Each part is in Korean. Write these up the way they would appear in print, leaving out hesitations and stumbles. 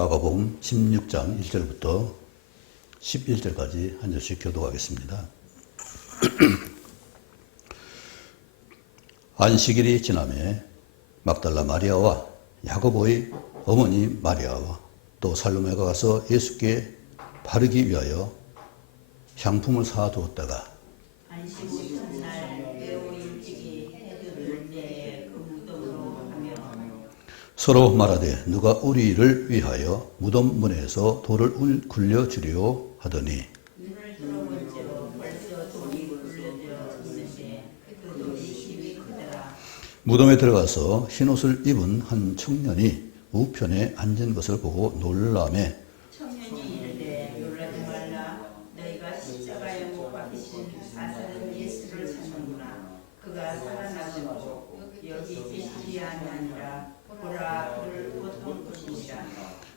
마가복음 16장 1절부터 11절까지 한 절씩 교독하겠습니다. 안식일이 지나매 막달라 마리아와 야고보의 어머니 마리아와 또 살로메가 가서 예수께 바르기 위하여 향품을 사두었다가 안식 첫날 매우 일찍이 해가 뜰 때에 그 무덤으로 가며 서로 말하되 누가 우리를 위하여 무덤 문에서 돌을 굴려주려 하더니 눈을 들어본 채로 벌써 돌이 굴려져 있는데 그 돌이 힘이 크더라. 무덤에 들어가서 흰옷을 입은 한 청년이 우편에 앉은 것을 보고 놀라매 청년이 이르되 놀라지 말라. 너희가 십자가에 못 박히신 나사렛 예수를 찾는구나. 그가 살아나시고 여기 계시지 아니하니라. 보라, 그를 보통 것이니라.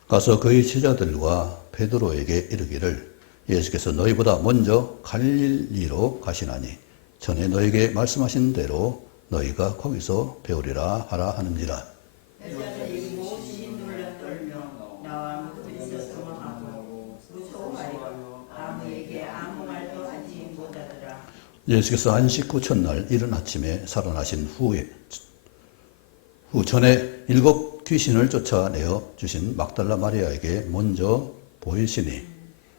가서 그의 제자들과 베드로에게 이르기를 예수께서 너희보다 먼저 갈릴리로 가시나니 전에 너희에게 말씀하신 대로 너희가 거기서 배우리라 하라 하느니라. 여자들이 몹시 놀라 떨며 나와 무덤에서 성황하고 무서워하여 아무에게 아무 말도 하지 못하더라. 예수께서 안식 후 첫날 이른 아침에 살아나신 후 전에 7 귀신을 쫓아내어 주신 막달라 마리아에게 먼저 보이시니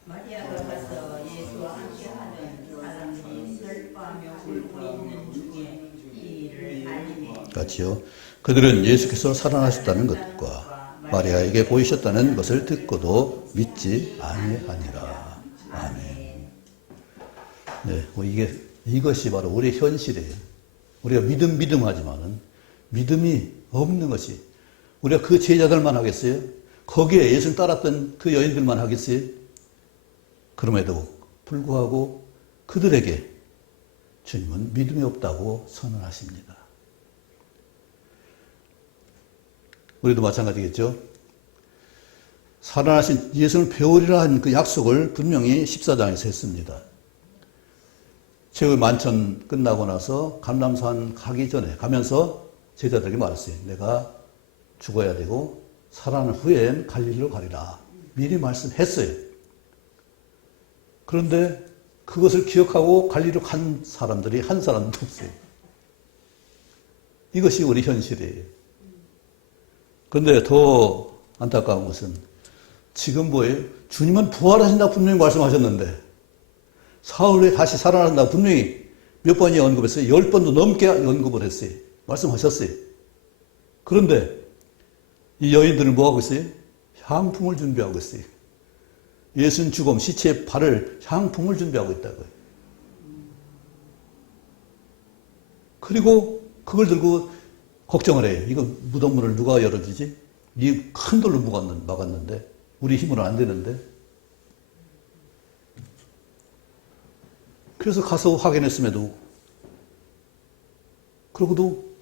마리아가 가서 예수와 함께하는 사람들이 슬퍼하며 울고 있는 중에 이 일을 알리니 같이요. 그들은 예수께서 살아나셨다는 것과 마리아에게 보이셨다는 것을 듣고도 믿지 아니하니라. 아멘. 네, 이것이 바로 우리의 현실이에요. 우리가 믿음하지만은 믿음이 없는 것이 우리가 그 제자들만 하겠어요? 거기에 예수를 따랐던 그 여인들만 하겠어요? 그럼에도 불구하고 그들에게 주님은 믿음이 없다고 선언하십니다. 우리도 마찬가지겠죠. 살아나신 예수를 배우리라 한 그 약속을 분명히 14장에서 했습니다. 제의 만찬 끝나고 나서 감람산 가기 전에 가면서 제자들에게 말했어요. 내가 죽어야 되고 살아난 후엔 갈릴리로 가리라. 미리 말씀했어요. 그런데 그것을 기억하고 갈릴리로 간 사람들이 한 사람도 없어요. 이것이 우리 현실이에요. 그런데 더 안타까운 것은 지금 뭐예요? 주님은 부활하신다고 분명히 말씀하셨는데 사흘 후에 다시 살아난다고 분명히 몇 번이 언급했어요? 10번도 넘게 언급을 했어요. 말씀하셨어요. 그런데 이 여인들은 뭐하고 있어요? 향품을 준비하고 있어요. 예수님 죽음, 시체에 바를 향품을 준비하고 있다고요. 그리고 그걸 들고 걱정을 해요. 이거 무덤문을 누가 열어주지? 이 큰 돌로 막았는데 우리 힘으로는 안 되는데. 그래서 가서 확인했음에도 그러고도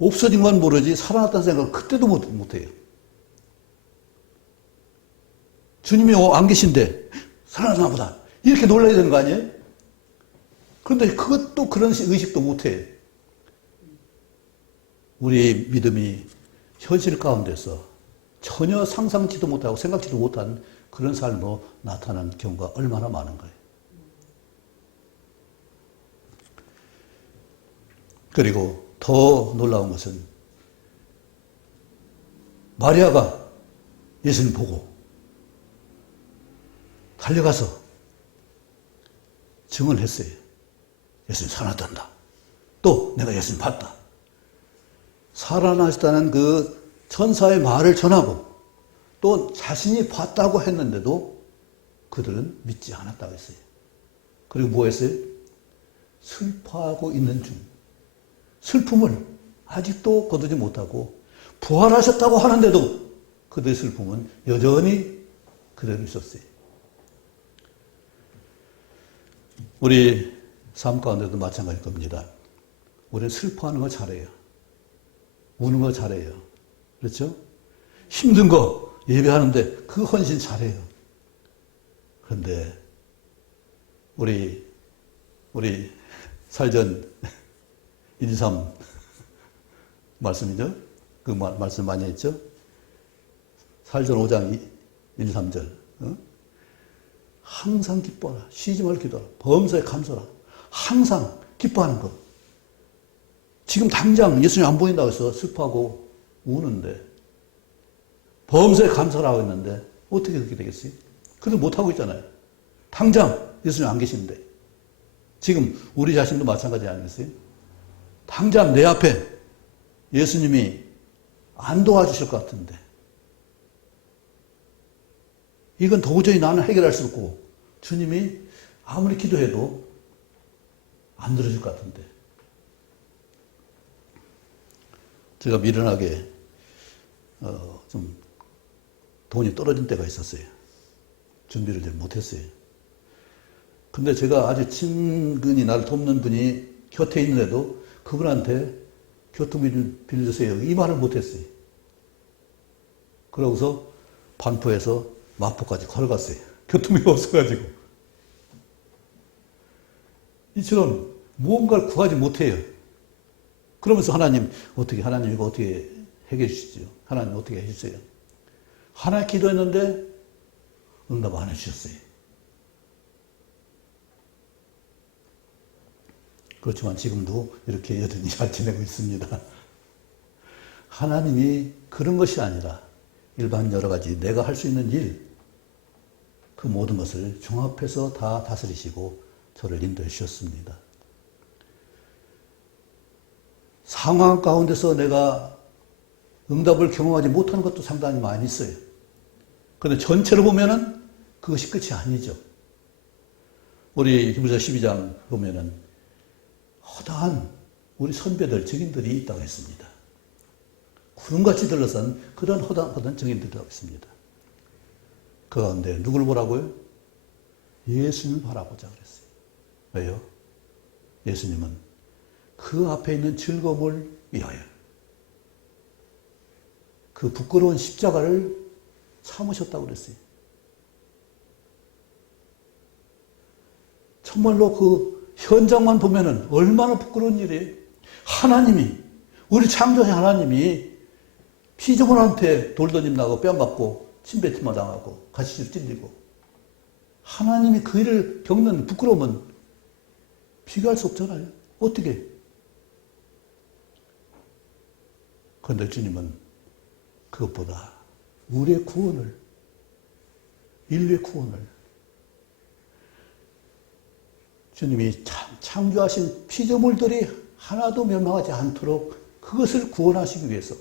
없어진 건 모르지 살아났다는 생각을 그때도 못해요. 주님이 안 계신데 살아났나 보다. 이렇게 놀라야 되는 거 아니에요? 그런데 그것도 그런 의식도 못해요. 우리의 믿음이 현실 가운데서 전혀 상상치도 못하고 생각지도 못한 그런 삶으로 나타나는 경우가 얼마나 많은 거예요. 그리고 더 놀라운 것은 마리아가 예수님 보고 달려가서 증언을 했어요. 예수님 살아났단다. 또 내가 예수님 봤다. 살아나셨다는 그 천사의 말을 전하고 또 자신이 봤다고 했는데도 그들은 믿지 않았다고 했어요. 그리고 뭐 했어요? 슬퍼하고 있는 중. 슬픔을 아직도 거두지 못하고 부활하셨다고 하는데도 그들의 슬픔은 여전히 그대로 있었어요. 우리 삶 가운데도 마찬가지일 겁니다. 우리는 슬퍼하는 거 잘해요. 우는 거 잘해요. 그렇죠? 힘든 거 예배하는데 그 헌신 잘해요. 그런데 우리 살전 1, 2, 3 말씀이죠? 그 말씀 많이 했죠? 사일전 5장 1, 3절. 항상 기뻐하라. 쉬지 말고 기도하라. 범사에 감사하라. 항상 기뻐하는 것. 지금 당장 예수님 안 보인다고 해서 슬퍼하고 우는데 범사에 감사하라고 했는데 어떻게 그렇게 되겠어요? 그래도 못하고 있잖아요. 당장 예수님 안 계시는데. 지금 우리 자신도 마찬가지 아니겠어요? 당장 내 앞에 예수님이 안 도와주실 것 같은데 이건 도저히 나는 해결할 수 없고 주님이 아무리 기도해도 안 들어줄 것 같은데 제가 미련하게 좀 돈이 떨어진 때가 있었어요. 준비를 잘 못했어요. 근데 제가 아주 친근히 나를 돕는 분이 곁에 있는데도 그분한테 교통비를 빌려주세요. 이 말을 못했어요. 그러고서 반포에서 마포까지 걸어갔어요. 교통비가 없어가지고. 이처럼 무언가를 구하지 못해요. 그러면서 하나님 이거 어떻게 해결해 주시죠? 하나님 어떻게 해주세요? 하나 기도했는데 응답 안 해주셨어요. 그렇지만 지금도 이렇게 여전히 잘 지내고 있습니다. 하나님이 그런 것이 아니라 일반 여러 가지 내가 할 수 있는 일, 그 모든 것을 종합해서 다 다스리시고 저를 인도해 주셨습니다. 상황 가운데서 내가 응답을 경험하지 못하는 것도 상당히 많이 있어요. 그런데 전체로 보면은 그것이 끝이 아니죠. 우리 히브리서 12장 보면은 허다한 우리 선배들, 증인들이 있다고 했습니다. 구름같이 들러선 그런 허다한 증인들이 있다고 했습니다. 그 가운데 누굴 보라고요? 예수님을 바라보자 그랬어요. 왜요? 예수님은 그 앞에 있는 즐거움을 위하여 그 부끄러운 십자가를 참으셨다고 그랬어요. 정말로 그 현장만 보면은 얼마나 부끄러운 일이에요. 하나님이, 우리 창조자 하나님이 피조물한테 돌 던짐 나고 뺨 맞고 침뱉음마 당하고 가시질 찔리고 하나님이 그 일을 겪는 부끄러움은 비교할 수 없잖아요. 어떻게? 그런데 주님은 그것보다 우리의 구원을, 인류의 구원을 주님이 창조하신 피조물들이 하나도 멸망하지 않도록 그것을 구원하시기 위해서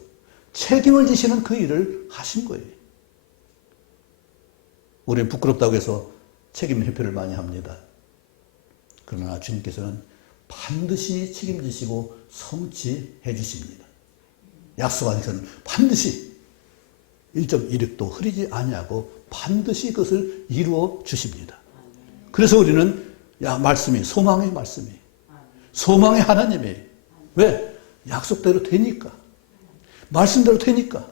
책임을 지시는 그 일을 하신 거예요. 우리는 부끄럽다고 해서 책임 회피를 많이 합니다. 그러나 주님께서는 반드시 책임지시고 성취해 주십니다. 약속하시는 반드시 1.16도 흐리지 아니하고 반드시 그것을 이루어 주십니다. 그래서 우리는 말씀이 소망의 말씀이 소망의 하나님이 왜? 약속대로 되니까 말씀대로 되니까.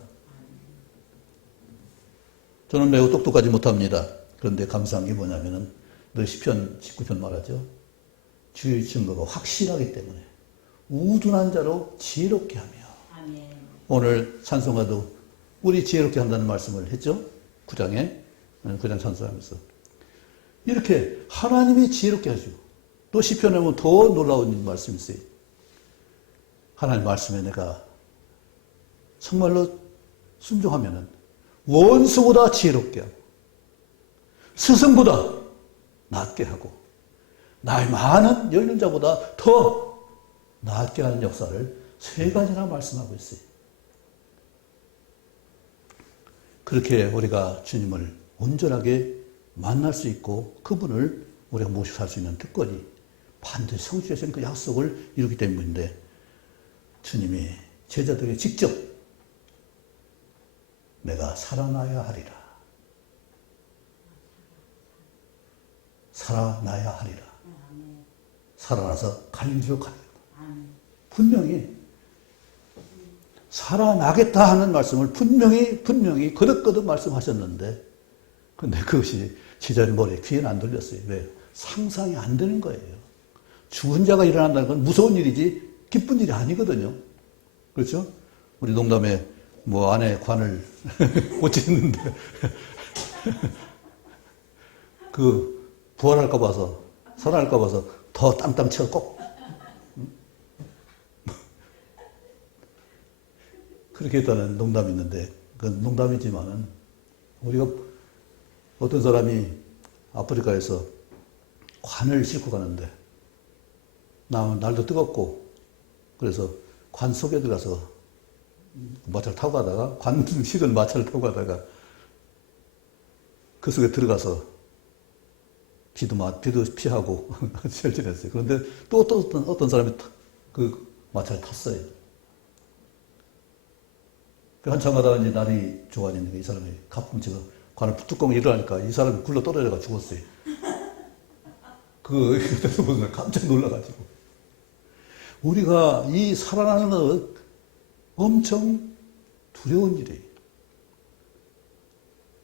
저는 매우 똑똑하지 못합니다. 그런데 감사한 게 뭐냐면은 늘 시편 19편 말하죠. 주의 증거가 확실하기 때문에 우둔한 자로 지혜롭게 하며. 아멘. 오늘 찬송가도 우리 지혜롭게 한다는 말씀을 했죠. 9장 찬송하면서 이렇게 하나님이 지혜롭게 하시고 또 시편에 보면 더 놀라운 말씀이 있어요. 하나님 말씀에 내가 정말로 순종하면은 원수보다 지혜롭게 하고 스승보다 낫게 하고 나이 많은 연륜자보다 더 낫게 하는 역사를 3가지나 말씀하고 있어요. 그렇게 우리가 주님을 온전하게 만날 수 있고 그분을 우리가 모시고 살 수 있는 특권이 반드시 성취하시는 그 약속을 이루기 때문인데 주님이 제자들에게 직접 내가 살아나야 하리라. 살아나야 하리라. 살아나서 갈리로 가리라. 분명히 살아나겠다 하는 말씀을 분명히 거듭거듭 말씀하셨는데 근데 그것이 제자들 머리에 귀에는 안 들렸어요. 왜? 상상이 안 되는 거예요. 죽은 자가 일어난다는 건 무서운 일이지 기쁜 일이 아니거든요. 그렇죠? 우리 농담에 뭐 안에 관을 꽂히는데 그 부활할까 봐서 살아날까 봐서 더 땅땅 치고 꼭 그렇게 했다는 농담이 있는데 그건 농담이지만은 우리가 어떤 사람이 아프리카에서 관을 싣고 가는데 날도 뜨겁고 그래서 관 속에 들어가서 마차를 타고 가다가 관 식은 마차를 타고 가다가 그 속에 들어가서 비도 피하고 실질했어요. 그런데 또 어떤 사람이 그 마차를 탔어요. 한참 가다가 이제 날이 좋아지니까 이 사람이 가끔씩 관을 뚜껑이 일어나니까 이 사람이 굴러 떨어져가 죽었어요. 그때서 보면 깜짝 놀라가지고. 우리가 이 살아나는 건 엄청 두려운 일이에요.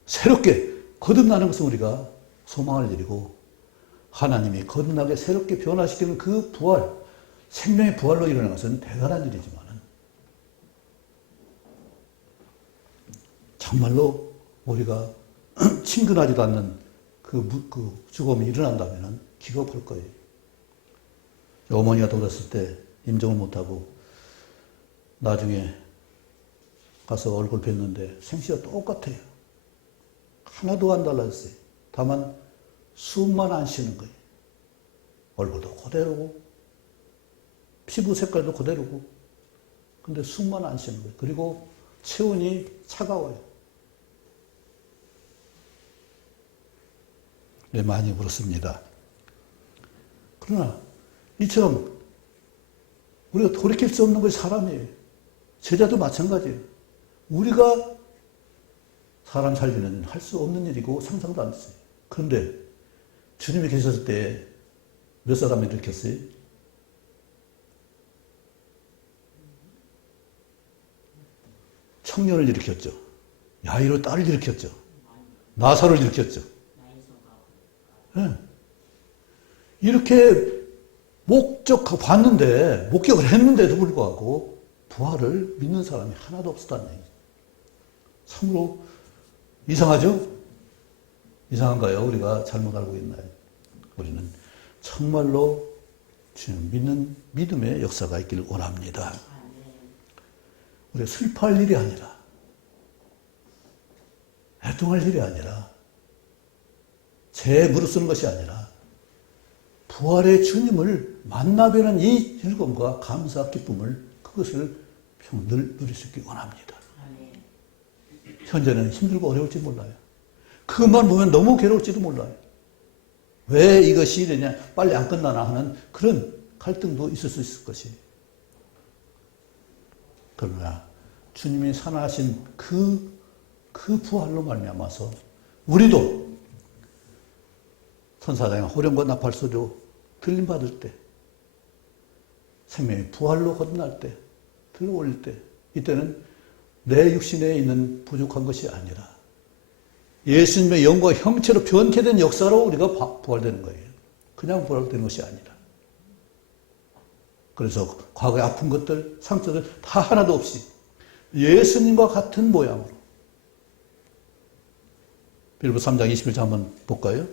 새롭게 거듭나는 것은 우리가 소망할 일이고, 하나님이 거듭나게 새롭게 변화시키는 그 부활, 생명의 부활로 일어나는 것은 대단한 일이지만, 정말로 우리가 친근하지도 않는 그 죽음이 일어난다면 기겁할 거예요. 어머니가 돌았을 때 임종을 못하고 나중에 가서 얼굴 뵀는데 생시가 똑같아요. 하나도 안 달라졌어요. 다만 숨만 안 쉬는 거예요. 얼굴도 그대로고 피부 색깔도 그대로고 근데 숨만 안 쉬는 거예요. 그리고 체온이 차가워요. 네, 많이 울었습니다. 그러나 이처럼 우리가 돌이킬 수 없는 것이 사람이에요. 제자도 마찬가지예요. 우리가 사람 살기는 할 수 없는 일이고 상상도 안 했어요. 그런데 주님이 계셨을 때 몇 사람이 일으켰어요? 청년을 일으켰죠. 야이로 딸을 일으켰죠. 나사를 일으켰죠. 네. 이렇게 목격을 했는데도 불구하고 부활을 믿는 사람이 하나도 없었다는 얘기죠. 참으로 이상하죠? 이상한가요? 우리가 잘못 알고 있나요? 우리는 정말로 주님 믿는 믿음의 역사가 있기를 원합니다. 우리가 슬퍼할 일이 아니라, 애통할 일이 아니라, 제 무릎쓰는 것이 아니라, 부활의 주님을 만나뵈는 이 즐거움과 감사, 기쁨을, 그것을 늘 누릴 수 있길 원합니다. 현재는 힘들고 어려울지 몰라요. 그것만 보면 너무 괴로울지도 몰라요. 왜 이것이 이러냐, 빨리 안 끝나나 하는 그런 갈등도 있을 수 있을 것이에요. 그러나 주님이 살아나신 그 부활로 말미암아서 우리도 천사장의 호령과 나팔 소리로 들림받을 때, 생명의 부활로 거듭날 때, 들어올릴 때, 이때는 내 육신에 있는 부족한 것이 아니라 예수님의 영과 형체로 변케된 역사로 우리가 부활되는 거예요. 그냥 부활되는 것이 아니라. 그래서 과거의 아픈 것들, 상처들 다 하나도 없이 예수님과 같은 모양으로. 빌립보서 3장 21절 한번 볼까요?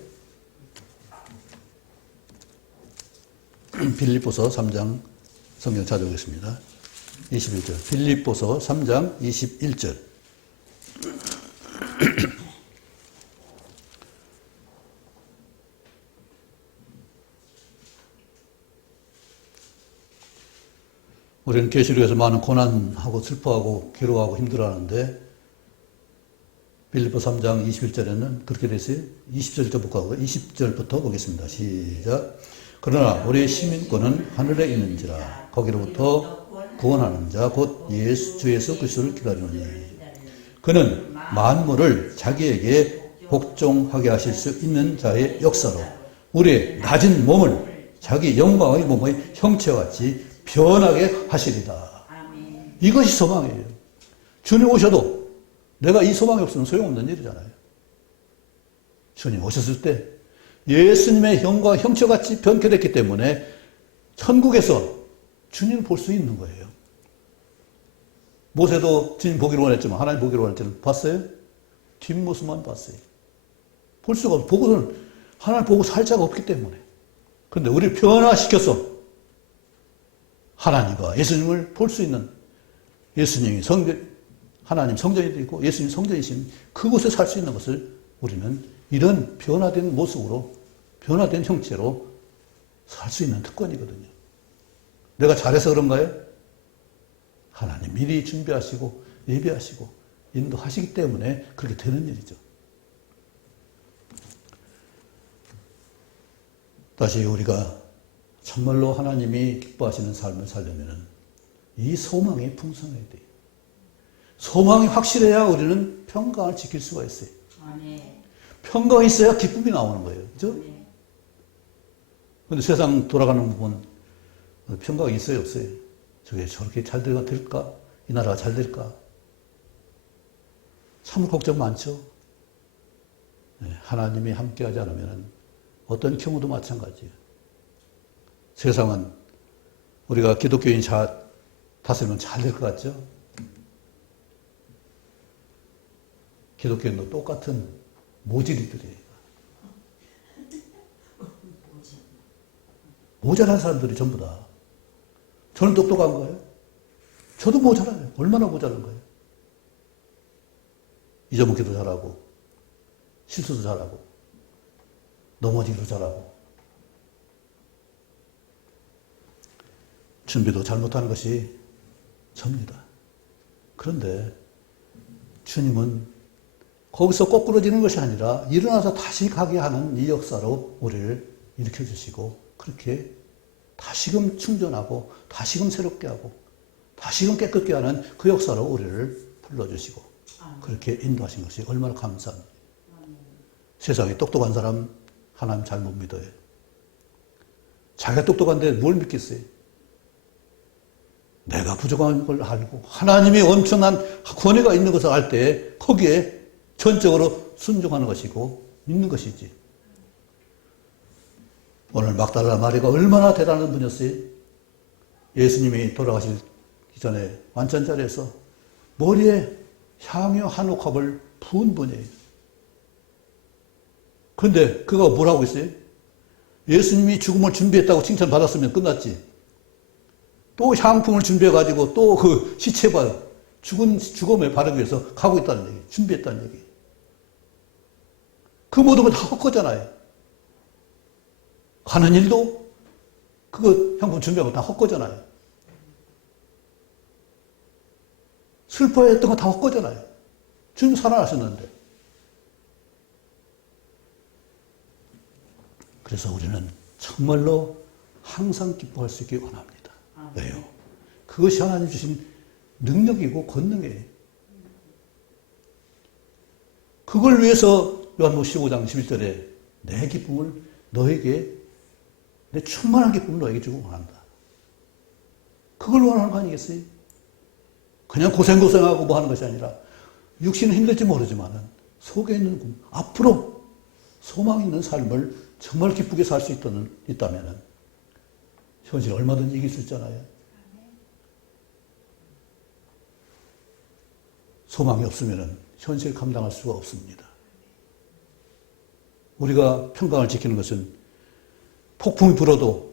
빌립보서 3장 성경 찾아보겠습니다. 21절. 빌립보서 3장 21절. 우리는 계시록에서 많은 고난하고 슬퍼하고 괴로워하고 힘들어하는데 빌립보 3장 21절에는 그렇게 되어 있어요. 20절부터 보겠습니다. 시작. 그러나 우리의 시민권은 하늘에 있는지라 거기로부터 구원하는 자 곧 주 예수 그리스도를 기다리노니 그는 만물을 자기에게 복종하게 하실 수 있는 자의 역사로 우리의 낮은 몸을 자기 영광의 몸의 형체와 같이 변하게 하시리다. 이것이 소망이에요. 주님 오셔도 내가 이 소망이 없으면 소용없는 일이잖아요. 주님 오셨을 때 예수님의 형과 형체같이 변케됐기 때문에 천국에서 주님을 볼 수 있는 거예요. 모세도 주님 보기를 원했지만, 하나님 보기를 원했지만, 봤어요? 뒷모습만 봤어요. 볼 수가 없어. 보고는, 하나님 보고 살 자가 없기 때문에. 그런데 우리를 변화시켜서 하나님과 예수님을 볼 수 있는, 예수님이 하나님 성전이 있고 예수님 성전이신 그곳에 살 수 있는 것을 우리는 이런 변화된 모습으로, 변화된 형체로 살 수 있는 특권이거든요. 내가 잘해서 그런가요? 하나님 미리 준비하시고 예비하시고 인도하시기 때문에 그렇게 되는 일이죠. 다시 우리가 정말로 하나님이 기뻐하시는 삶을 살려면 이 소망이 풍성해야 돼요. 소망이 확실해야 우리는 평강을 지킬 수가 있어요. 평강이 있어야 기쁨이 나오는 거예요. 그죠? 그런데 세상 돌아가는 부분 평강이 있어요, 없어요? 저게 저렇게 잘 될까? 이 나라가 잘 될까? 참 걱정 많죠? 하나님이 함께하지 않으면 어떤 경우도 마찬가지예요. 세상은 우리가 기독교인이 다스리면 잘 될 것 같죠? 기독교인도 똑같은 모질이들이에요. 모자란 사람들이 전부 다. 저는 똑똑한 거예요. 저도 모자라요. 얼마나 모자란 거예요. 잊어먹기도 잘하고, 실수도 잘하고, 넘어지기도 잘하고, 준비도 잘못하는 것이 접니다. 그런데 주님은 거기서 거꾸러지는 것이 아니라 일어나서 다시 가게 하는 이 역사로 우리를 일으켜주시고 그렇게 다시금 충전하고 다시금 새롭게 하고 다시금 깨끗게 하는 그 역사로 우리를 불러주시고 그렇게 인도하신 것이 얼마나 감사합니다. 세상에 똑똑한 사람 하나님 잘 못 믿어요. 자기가 똑똑한데 뭘 믿겠어요? 내가 부족한 걸 알고 하나님이 엄청난 권위가 있는 것을 알 때 거기에 전적으로 순종하는 것이고 믿는 것이지. 오늘 막달라 마리가 얼마나 대단한 분이었어요. 예수님이 돌아가시기 전에 완찬자리에서 머리에 향유 한 옥합을 부은 분이에요. 그런데 그가 뭐라고 했어요? 예수님이 죽음을 준비했다고 칭찬받았으면 끝났지. 또 향품을 준비해가지고 또 그 시체발 죽음에 바르기 위해서 가고 있다는 얘기, 준비했다는 얘기. 그 모든 걸 다 헛거잖아요. 가는 일도 그거 향품 준비하고 다 헛거잖아요. 슬퍼했던 거 다 헛거잖아요. 주님 살아나셨는데. 그래서 우리는 정말로 항상 기뻐할 수 있기 원합니다. 왜요? 그것이 하나님 주신 능력이고 권능이에요. 그걸 위해서 요한복음 15장 11절에 내 기쁨을 너에게, 내 충만한 기쁨을 너에게 주고 원한다. 그걸 원하는 거 아니겠어요? 그냥 고생하고 뭐 하는 것이 아니라 육신은 힘들지 모르지만 속에 있는 앞으로 소망 있는 삶을 정말 기쁘게 살 수 있다면 현실 얼마든지 이길 수 있잖아요. 소망이 없으면 현실 감당할 수가 없습니다. 우리가 평강을 지키는 것은 폭풍이 불어도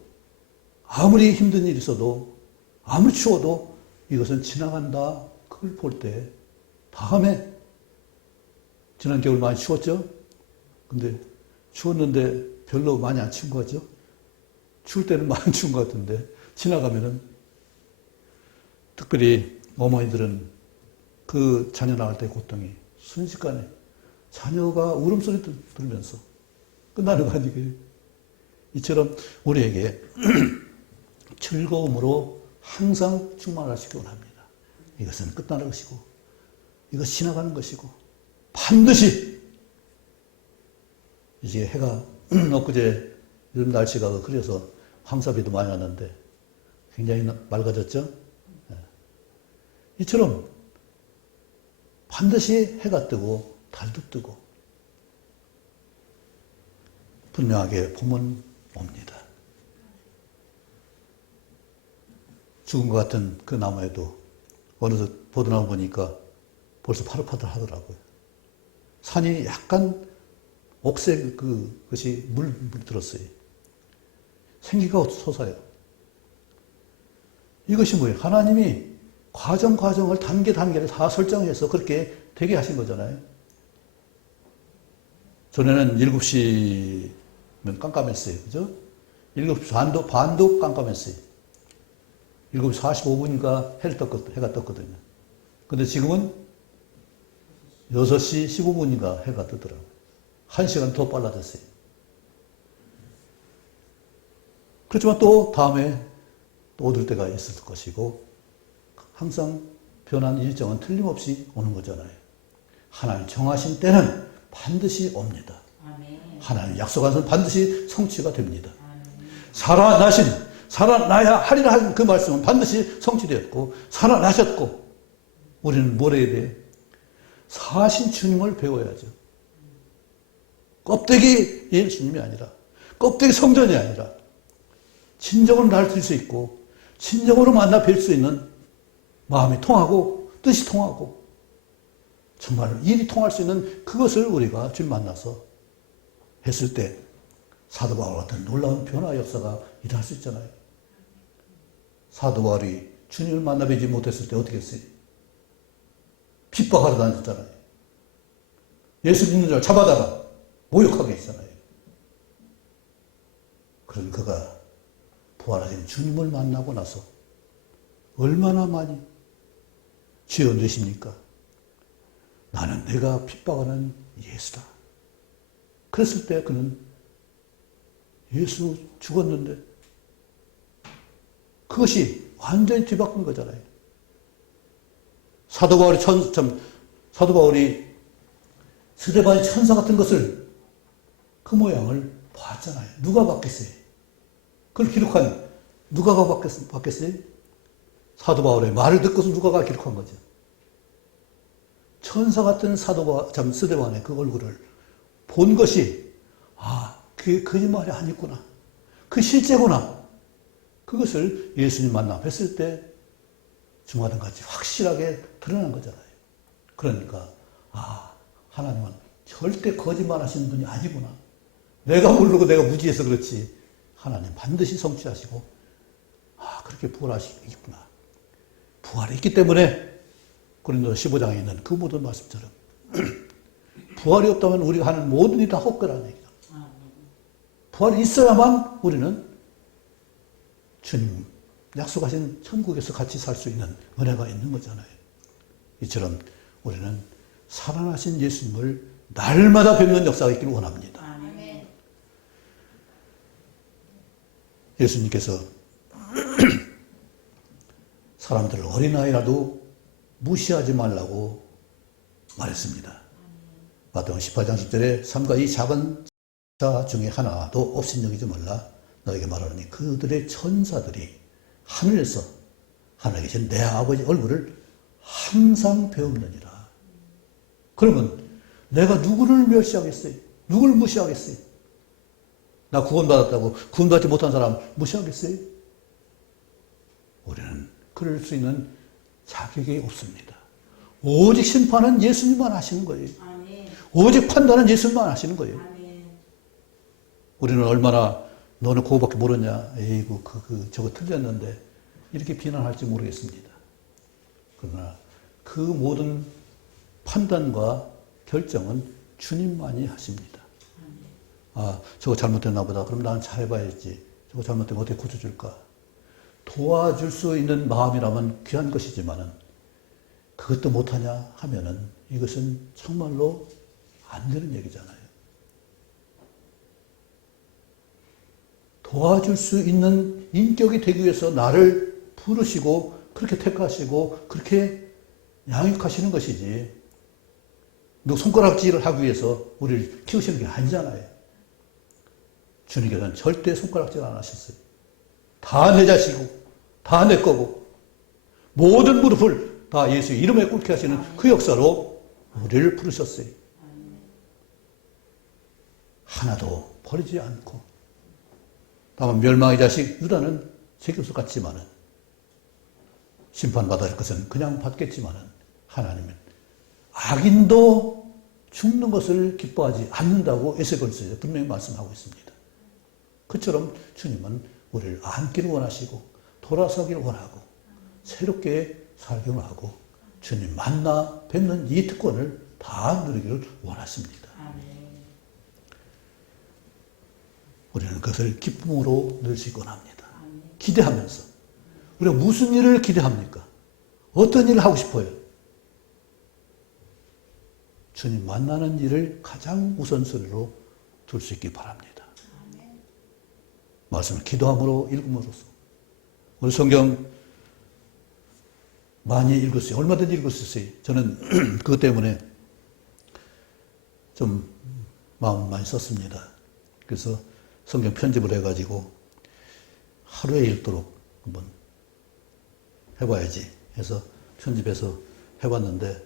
아무리 힘든 일이 있어도 아무리 추워도 이것은 지나간다. 그걸 볼 때 다음에 지난 겨울 많이 추웠죠? 근데 추웠는데 별로 많이 안 추운 것 같죠? 추울 때는 많이 추운 것 같은데 지나가면은 특별히 어머니들은 그 자녀 낳을 때 고통이 순식간에 자녀가 울음소리 들으면서 끝나는 거 아니에요? 이처럼 우리에게 즐거움으로 항상 충만하시기 원합니다. 이것은 끝나는 것이고 이것이 지나가는 것이고 반드시 이제 해가 엊그제 요즘 날씨가 흐려서 황사비도 많이 왔는데 굉장히 맑아졌죠? 이처럼 반드시 해가 뜨고 달도 뜨고 분명하게 봄은 옵니다. 죽은 것 같은 그 나무에도 어느새 보도나 보니까 벌써 파릇파릇 하더라고요. 산이 약간 옥색 그것이 물들었어요. 생기가 솟아요. 이것이 뭐예요? 하나님이 과정을 단계를 다 설정해서 그렇게 되게 하신 거잖아요. 전에는 7시면 깜깜했어요. 그죠? 7시 반도 깜깜했어요. 7시 45분인가 해가 떴거든요. 근데 지금은 6시 15분인가 해가 뜨더라고요. 1시간 더 빨라졌어요. 그렇지만 또 다음에 또 얻을 때가 있을 것이고, 항상 변한 일정은 틀림없이 오는 거잖아요. 하나님 정하신 때는 반드시 옵니다. 하나님 약속한 것은 반드시 성취가 됩니다. 살아나야 하리라 한 그 말씀은 반드시 성취되었고, 살아나셨고, 우리는 뭘 해야 돼요? 사신 주님을 배워야죠. 껍데기 예수님이 아니라, 껍데기 성전이 아니라, 진정으로 날 들 수 있고, 진정으로 만나 뵐 수 있는 마음이 통하고, 뜻이 통하고, 정말 일이 통할 수 있는 그것을 우리가 주님 만나서 했을 때, 사도 바울 같은 놀라운 변화 역사가 일어날 수 있잖아요. 사도 바울이 주님을 만나 뵈지 못했을 때 어떻게 했어요? 핍박하러 다녔잖아요. 예수 믿는 줄 잡아다가 모욕하게 했잖아요. 그럼 그가 부활하신 주님을 만나고 나서 얼마나 많이 지어내십니까? 나는 내가 핍박하는 예수다. 그랬을 때 그는 예수 죽었는데 그것이 완전히 뒤바꾼 거잖아요. 사도 바울이 스데반의 천사 같은 것을 그 모양을 봤잖아요. 누가 봤겠어요? 그걸 기록한 누가가 봤겠어요? 사도 바울의 말을 듣고서 누가가 기록한 거죠. 천사 같은 스데반의 그 얼굴을 본 것이 그게 거짓말이 아니구나. 그 실제구나. 그것을 예수님 만나 뵀을 때 주마등같이 확실하게 드러난 거잖아요. 그러니까 하나님은 절대 거짓말 하시는 분이 아니구나. 내가 모르고 내가 무지해서 그렇지. 하나님 반드시 성취하시고 그렇게 부활하시겠구나. 부활이 있기 때문에 고린도 15장에 있는 그 모든 말씀처럼 부활이 없다면 우리가 하는 모든 일이 다 헛되라는 얘기죠. 부활이 있어야만 우리는 주님 약속하신 천국에서 같이 살 수 있는 은혜가 있는 거잖아요. 이처럼 우리는 살아나신 예수님을 날마다 뵙는 역사가 있기를 원합니다. 아멘. 예수님께서 사람들을 어린아이라도 무시하지 말라고 말했습니다. 마태복음 18장 10절에 삼가 이 작은 자 중에 하나도 없인 여기지 말라. 너에게 말하노니 그들의 천사들이 하늘에서 하늘에 계신 내 아버지 얼굴을 항상 배우느니라. 그러면 내가 누구를 멸시하겠어요? 누구를 무시하겠어요? 나 구원받았다고 구원받지 못한 사람 무시하겠어요? 우리는 그럴 수 있는 자격이 없습니다. 오직 심판은 예수님만 하시는 거예요. 아멘. 오직 판단은 예수님만 하시는 거예요. 아멘. 우리는 얼마나 너는 그거밖에 모르냐? 에이구, 저거 틀렸는데. 이렇게 비난할지 모르겠습니다. 그러나 그 모든 판단과 결정은 주님만이 하십니다. 저거 잘못됐나 보다. 그럼 나는 잘해봐야지. 저거 잘못되면 어떻게 고쳐줄까? 도와줄 수 있는 마음이라면 귀한 것이지만은 그것도 못하냐 하면은 이것은 정말로 안 되는 얘기잖아요. 도와줄 수 있는 인격이 되기 위해서 나를 부르시고 그렇게 택하시고 그렇게 양육하시는 것이지 손가락질을 하기 위해서 우리를 키우시는 게 아니잖아요. 주님께서는 절대 손가락질 안 하셨어요. 다 내 자식이고 다 내 거고 모든 무릎을 다 예수의 이름에 꿇게 하시는 그 역사로 우리를 부르셨어요. 하나도 버리지 않고 다만 멸망의 자식 유다는 제격수 같지만은 심판받을 것은 그냥 받겠지만은 하나님은 악인도 죽는 것을 기뻐하지 않는다고 에세겔서에 분명히 말씀하고 있습니다. 그처럼 주님은 우리를 안기를 원하시고 돌아서기를 원하고 새롭게 살기를 원하고 주님 만나 뵙는 이 특권을 다 누리기를 원하십니다. 우리는 그것을 기쁨으로 누리시기 원합니다. 기대하면서. 우리가 무슨 일을 기대합니까? 어떤 일을 하고 싶어요? 주님 만나는 일을 가장 우선순위로 둘 수 있기 바랍니다. 말씀을 기도함으로 읽음으로써 우리 성경 많이 읽었어요. 얼마든지 읽을 수 있어요. 저는 그것 때문에 좀 마음 많이 썼습니다. 그래서 성경 편집을 해가지고 하루에 읽도록 한번 해봐야지 해서 편집해서 해봤는데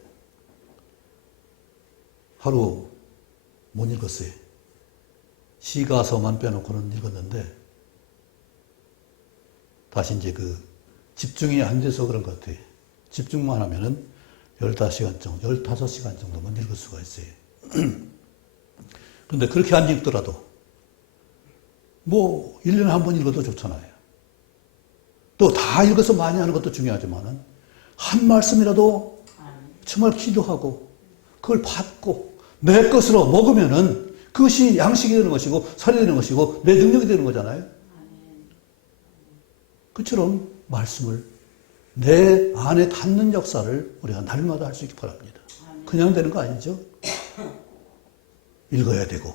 하루 못 읽었어요. 시가서만 빼놓고는 읽었는데 다시 이제 그 집중이 안 돼서 그런 것 같아요. 집중만 하면은 15시간 정도, 15시간 정도만 읽을 수가 있어요. 그런데 그렇게 안 읽더라도 뭐 1년에 한 번 읽어도 좋잖아요. 또 다 읽어서 많이 하는 것도 중요하지만은 한 말씀이라도 정말 기도하고 그걸 받고 내 것으로 먹으면은 그것이 양식이 되는 것이고 살이 되는 것이고 내 능력이 되는 거잖아요. 그처럼 말씀을 내 안에 닿는 역사를 우리가 날마다 할 수 있기 바랍니다. 그냥 되는 거 아니죠? 읽어야 되고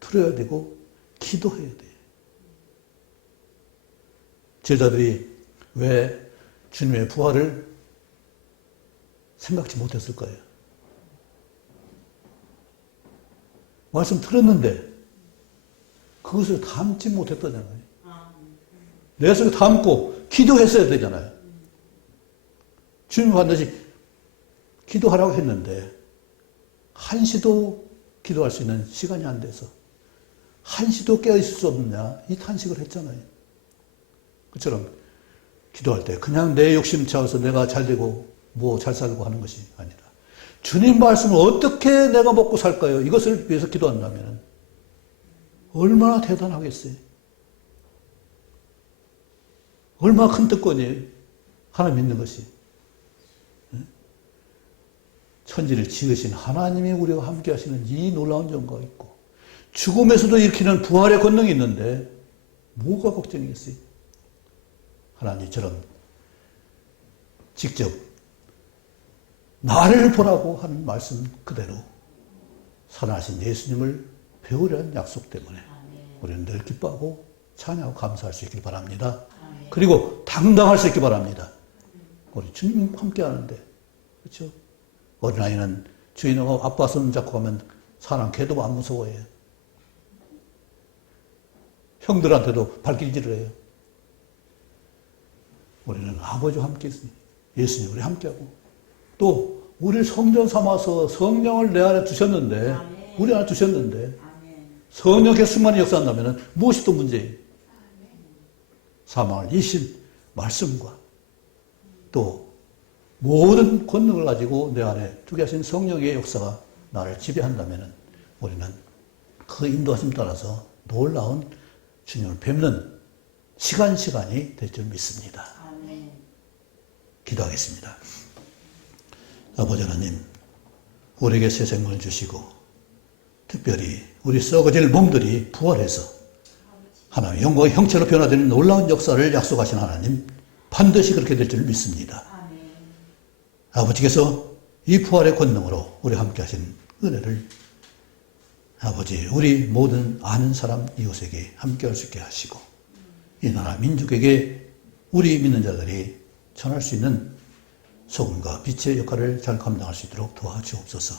들어야 되고 기도해야 돼요. 제자들이 왜 주님의 부활을 생각지 못했을까요? 말씀 들었는데 그것을 담지 못했다잖아요. 내 속에 담고 기도했어야 되잖아요. 주님이 반드시 기도하라고 했는데 한시도 기도할 수 있는 시간이 안 돼서 한시도 깨어있을 수 없느냐 이 탄식을 했잖아요. 그처럼 기도할 때 그냥 내 욕심 채워서 내가 잘 되고 뭐 잘 살고 하는 것이 아니라 주님 말씀을 어떻게 내가 먹고 살까요? 이것을 위해서 기도한다면 얼마나 대단하겠어요. 얼마나 큰 특권이에요. 하나님 믿는 것이. 천지를 지으신 하나님이 우리와 함께 하시는 이 놀라운 영광이 있고 죽음에서도 일으키는 부활의 권능이 있는데 뭐가 걱정이겠어요? 하나님처럼 직접 나를 보라고 하는 말씀 그대로 살아나신 예수님을 배우려는 약속 때문에 우리는 늘 기뻐하고 찬양하고 감사할 수 있길 바랍니다. 그리고 당당할 수 있길 바랍니다. 우리 주님 함께 하는데 그렇죠? 어린아이는 주인하고 아빠 손 잡고 가면 사람 개도 안 무서워해요. 형들한테도 발길질을 해요. 우리는 아버지와 함께 있으니 예수님 우리 함께하고 또 우리 성전 삼아서 성령을 내 안에 두셨는데 우리 안에 두셨는데 성령의 수많이 역사한다면 무엇이 또 문제예요? 사망을 이신 말씀과 또 모든 권능을 가지고 내 안에 두게 하신 성령의 역사가 나를 지배한다면 우리는 그 인도하심 따라서 놀라운 주님을 뵙는 시간이 될 줄 믿습니다. 기도하겠습니다. 아버지 하나님, 우리에게 새 생명을 주시고 특별히 우리 썩어질 몸들이 부활해서 하나님의 영광의 형체로 변화되는 놀라운 역사를 약속하신 하나님, 반드시 그렇게 될 줄 믿습니다. 아버지께서 이 부활의 권능으로 우리 함께 하신 은혜를 아버지 우리 모든 아는 사람 이웃에게 함께 할 수 있게 하시고 이 나라 민족에게 우리 믿는 자들이 전할 수 있는 소금과 빛의 역할을 잘 감당할 수 있도록 도와주옵소서.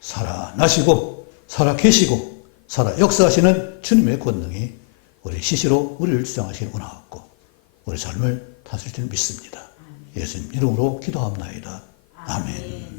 살아나시고 살아계시고 살아 역사하시는 주님의 권능이 우리 시시로 우리를 주장하시길 원하옵고 우리 삶을 다스릴 줄 믿습니다. 예수님 이름으로 기도합나이다. 아멘.